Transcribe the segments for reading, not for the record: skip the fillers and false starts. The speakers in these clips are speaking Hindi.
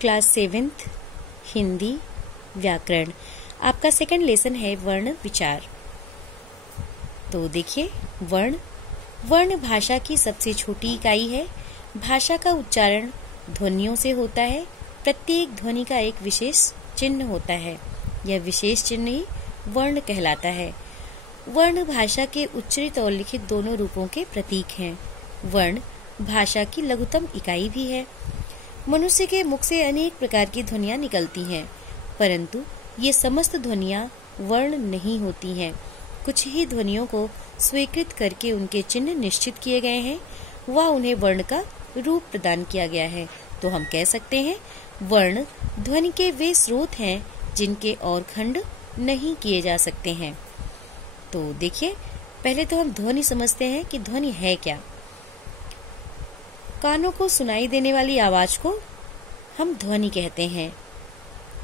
क्लास 7th हिंदी व्याकरण। आपका सेकंड लेसन है वर्ण विचार। तो देखिए, वर्ण भाषा की सबसे छोटी इकाई है। भाषा का उच्चारण ध्वनियों से होता है। प्रत्येक ध्वनि का एक विशेष चिन्ह होता है। यह विशेष चिन्ह ही वर्ण कहलाता है। वर्ण भाषा के उच्चरित और लिखित दोनों रूपों के प्रतीक हैं। वर्ण भाषा की लघुतम इकाई भी है। मनुष्य के मुख से अनेक प्रकार की ध्वनियां निकलती हैं, परंतु ये समस्त ध्वनियां वर्ण नहीं होती हैं। कुछ ही ध्वनियों को स्वीकृत करके उनके चिन्ह निश्चित किए गए हैं व उन्हें वर्ण का रूप प्रदान किया गया है। तो हम कह सकते हैं वर्ण ध्वनि के वे स्रोत हैं जिनके और खंड नहीं किए जा सकते हैं। तो देखिए, पहले तो हम ध्वनि समझते हैं कि ध्वनि है क्या। कानों को सुनाई देने वाली आवाज को हम ध्वनि कहते हैं।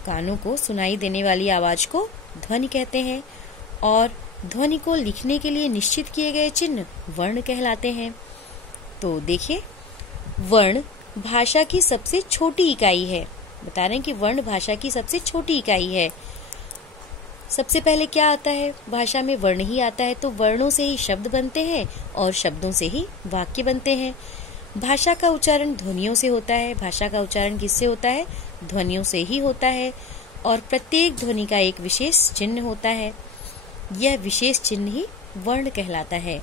कानों को सुनाई देने वाली आवाज को ध्वनि कहते हैं और ध्वनि को लिखने के लिए निश्चित किए गए चिन्ह वर्ण कहलाते हैं। तो देखिए, वर्ण भाषा की सबसे छोटी इकाई है। बता रहे हैं कि वर्ण भाषा की सबसे छोटी इकाई है। सबसे पहले क्या आता है? भाषा में वर्ण ही आता है। तो वर्णों से ही शब्द बनते हैं और शब्दों से ही वाक्य बनते हैं। भाषा का उच्चारण ध्वनियों से होता है। भाषा का उच्चारण किससे होता है? ध्वनियों से ही होता है और प्रत्येक ध्वनि का एक विशेष चिन्ह होता है। यह विशेष चिन्ह ही वर्ण कहलाता है।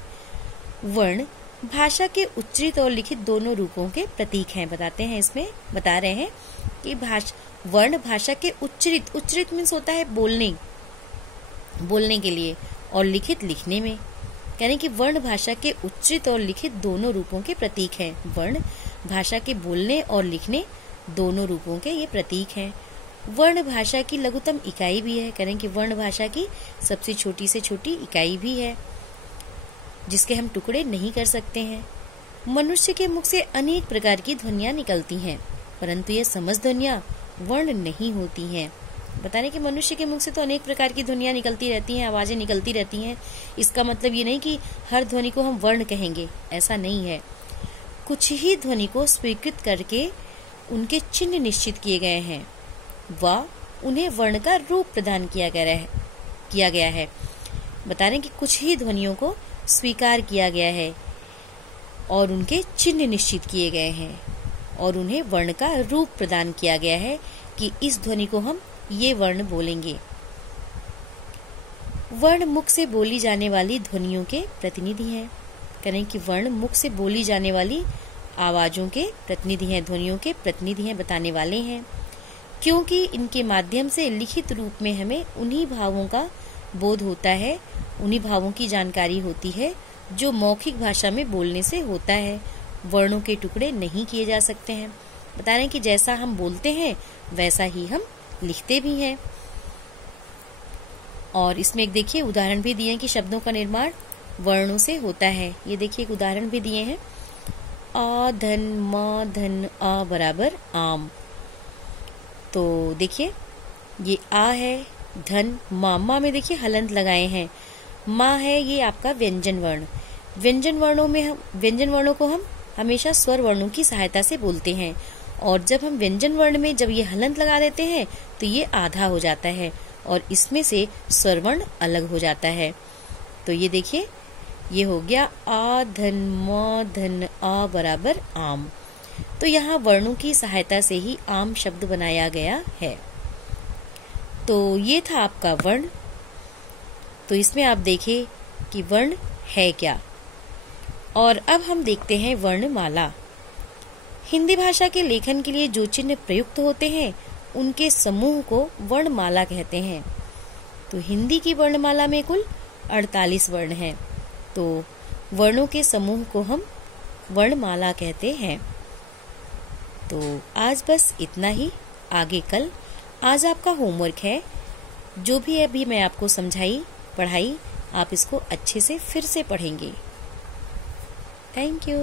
वर्ण भाषा के उच्चरित और लिखित दोनों रूपों के प्रतीक हैं। बता रहे हैं कि वर्ण भाषा के उच्चरित मीन्स होता है बोलने के लिए, और लिखित लिखने में। यानी कि वर्ण भाषा के उच्चरित और लिखित दोनों रूपों के प्रतीक हैं। वर्ण भाषा के बोलने और लिखने दोनों रूपों के ये प्रतीक हैं। वर्ण भाषा की लघुतम इकाई भी है। करें कि वर्ण भाषा की सबसे छोटी से छोटी इकाई भी है, जिसके हम टुकड़े नहीं कर सकते हैं। मनुष्य के मुख से अनेक प्रकार की ध्वनियां निकलती हैं, परंतु ये समस्त ध्वनियां वर्ण नहीं होती हैं। बता रहे कि मनुष्य के मुख से तो अनेक प्रकार की ध्वनियां निकलती रहती हैं, आवाजें निकलती रहती हैं। इसका मतलब ये नहीं कि हर ध्वनि को हम वर्ण कहेंगे, ऐसा नहीं है। कुछ ही ध्वनि को स्वीकृत करके उनके चिन्ह निश्चित किए गए हैं व उन्हें वर्ण का रूप प्रदान किया गया है। बता रहे कि कुछ ही ध्वनियों को स्वीकार किया गया है और उनके चिन्ह निश्चित किए गए हैं और उन्हें वर्ण का रूप प्रदान किया गया है कि इस ध्वनि को हम ये वर्ण बोलेंगे। वर्ण मुख से बोली जाने वाली ध्वनियों के प्रतिनिधि हैं। करें कि वर्ण मुख से बोली जाने वाली आवाजों के प्रतिनिधि हैं, ध्वनियों के प्रतिनिधि हैं, बताने वाले हैं, क्योंकि इनके माध्यम से लिखित रूप में हमें उन्हीं भावों का बोध होता है, उन्हीं भावों की जानकारी होती है जो मौखिक भाषा में बोलने से होता है। वर्णों के टुकड़े नहीं किए जा सकते हैं। बता रहे हैं कि जैसा हम बोलते हैं वैसा ही हम लिखते भी हैं। और इसमें एक देखिए उदाहरण भी दिए हैं कि शब्दों का निर्माण वर्णों से होता है। ये देखिए एक उदाहरण भी दिए हैं। आ धन मा धन आ बराबर आम। तो देखिए ये आ है, धन मामा में देखिए हलंत लगाए हैं। माँ है ये आपका व्यंजन वर्ण। व्यंजन वर्णों को हम हमेशा स्वर वर्णों की सहायता से बोलते हैं, और जब हम व्यंजन वर्ण में जब ये हलंत लगा देते हैं तो ये आधा हो जाता है और इसमें से स्वर वर्ण अलग हो जाता है। तो ये देखिए ये हो गया आ धन म धन आ बराबर आम। तो यहाँ वर्णों की सहायता से ही आम शब्द बनाया गया है। तो ये था आपका वर्ण। तो इसमें आप देखें कि वर्ण है क्या। और अब हम देखते हैं वर्णमाला। हिंदी भाषा के लेखन के लिए जो चिन्ह प्रयुक्त होते हैं उनके समूह को वर्णमाला कहते हैं। तो हिंदी की वर्णमाला में कुल 48 वर्ण हैं। तो वर्णों के समूह को हम वर्णमाला कहते हैं। तो आज बस इतना ही, आगे कल। आज आपका होमवर्क है, जो भी अभी मैं आपको पढ़ाई, आप इसको अच्छे से फिर से पढ़ेंगे। Thank you.